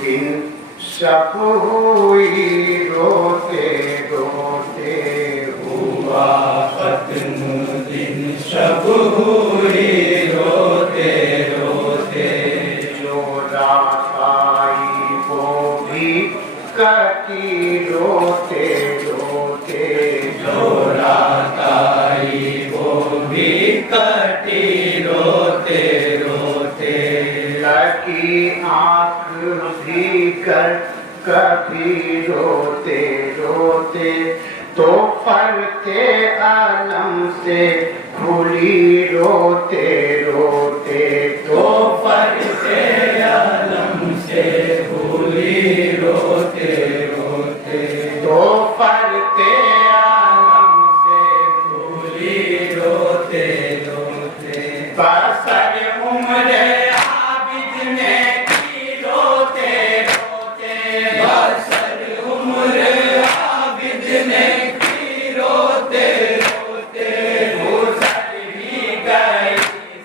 दिन सब हुई रोते रोते हुआ खत्म दिन सब हुई रोते रोते। जो रात आई वो भी कटी रोते रोते। जो रात आई वो भी कटी रोते रोते। लगी आँख भी कर कभी रोते रोते। तो फरते आलम से खुली रोते रोते। तो फरते आलम से खुली रोते रोते। तो फरते आलम से खुली रोते रोते। बसर उम्र आबिद ने की रोते रोते। बसर उम्र आबिद ने की रोते रोते। गुजर ही गई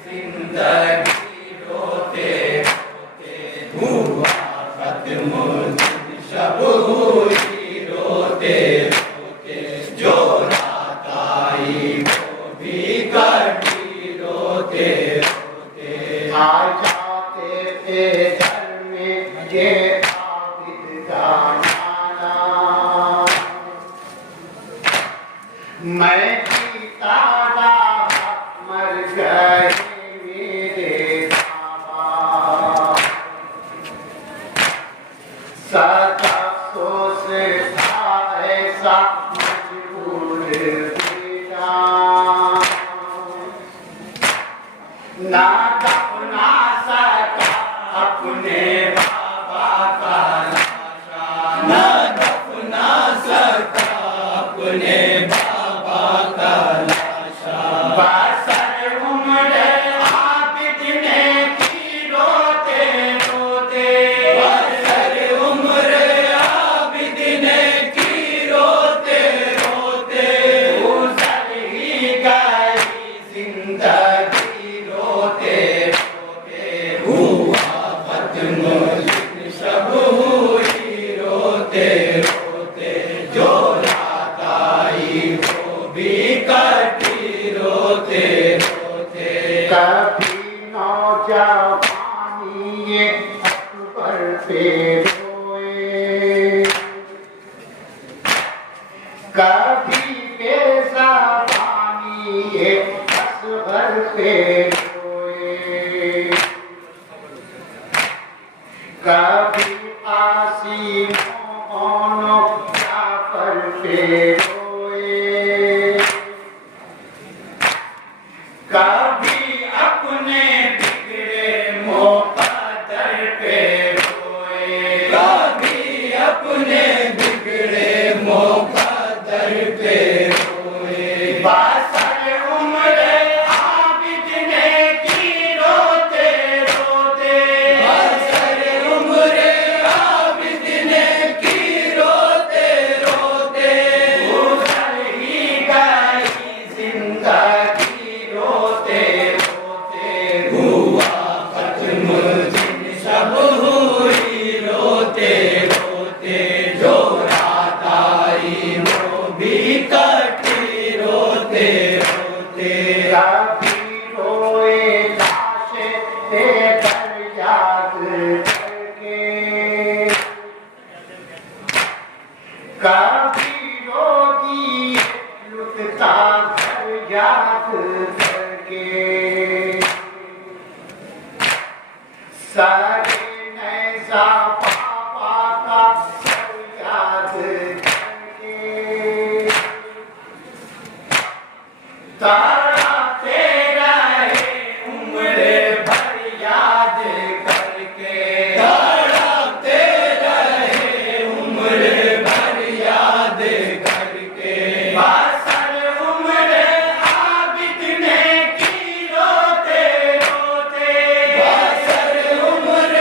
जिंदगी रोते रोते। हुआ खत्म दिन सब हुई रोते रोते। जो रात आई वो भी कटी रोते रोते। आ जाते थे घर में ये आबिद का नाना। मैं जीता रहा मर गए मेरे बाबा। सदा सोचता ऐसा मजबूर बेटा। ना दफना सका अपने बाबा का लाशा। न दफना सका अपने बाबा का लाशा। बसर उम्र आबिद ने की रोते रोते। बसर उम्र आबिद ने की रोते रोते। गुजर ही गई जिंदगी रोते रोते। हुआ खत्म दिन सब हुई रोते रोते। जो रात आई वो भी कटी रोते रोते। कभी नौजवानी ये अकबर पे रोए। कभी बेज़बानी ये असगर पे रोए। कभी आसिमों जाफर पे रोए। कभी अपने बिगड़े मुक़द्दर पे रोए। कभी अपने बिगड़े मुक़द्दर पे रोए। बसर उम्र आबिद ने की रोते रोते। बसर उम्र आबिद ने की रोते रोते। गुजर ही गई जिंदगी रोते रोते। हुआ खत्म दिन सब हुई रोते रोते। जो रात आई वो भी कटी रोते रोते। कभी रोए लाशें देकर याद करके। कभी रोगी लुटता घर याद करके। सारे नैज़ा पापा का सर याद करके। तड़पते रहे उम्र भर याद करके। तड़पते रहे उम्र भर याद करके। बसर उम्र आबिद ने की रोते रोते। बसर उम्र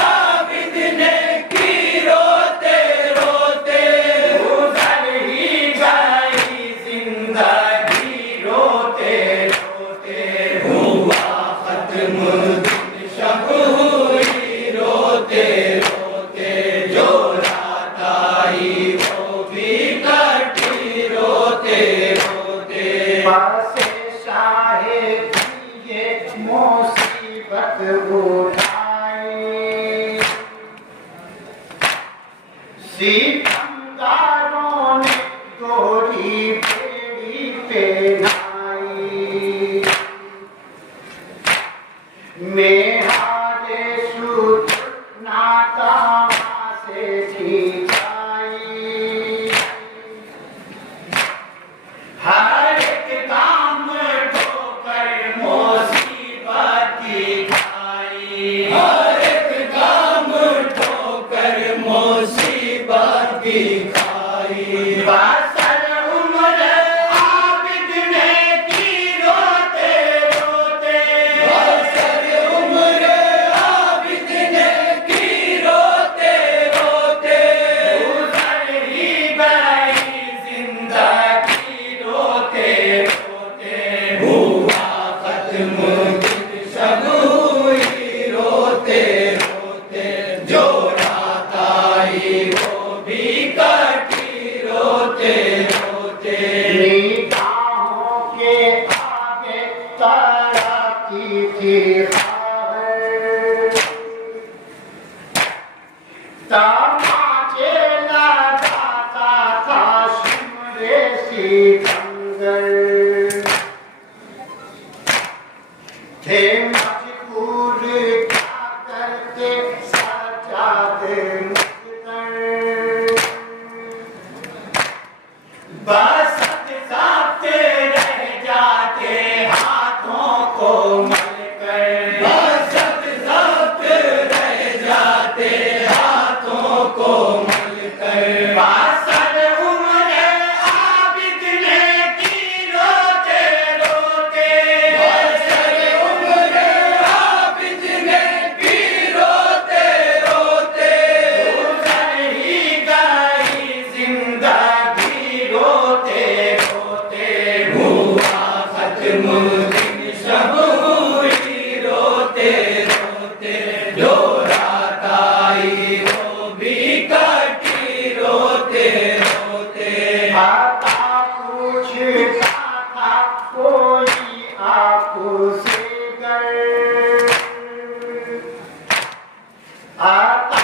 आबिद ने की रोते रोते। गुजर ही गई जिंदगी रोते उठाई, सितमगारों ने गोरी बेड़ी पहनाई, मेहारे सूत नाकामा से खींचाई, हर एक काम ठोकर मुसीबत की खाई, हर एक काम ठोकर मुसीबत की खाई। बसर उम्र आबिद ने की रोते रोते, बसर उम्र आबिद ने की रोते रोते, गुजर ही गई जिंदगी रोते रोते, हुआ खत्म दिन सब हुई रोते रोते, जो रात आई वो भी कटी रोते रोते। निगाहों के आगे तड़पती थी खबर, तमाचे लगाता था शिमरे सिकंदर, थे मजबूर क्या करते सजाद मुख्तर, बसत साथे रह जाते हाथों को मलकर, बसत साथे रह जाते हाथों को मलकर। बसर उम्र आबिद ने की रोते रोते, बसर उम्र आबिद ने की रोते रोते, गुजर ही गई जिंदगी रोते रोते, हुआ खत्म दिन सब हुई रोते रोते, जो रात आई वो भी कटी रोते रोते। आता पूछता था कोई आपसे गर, आता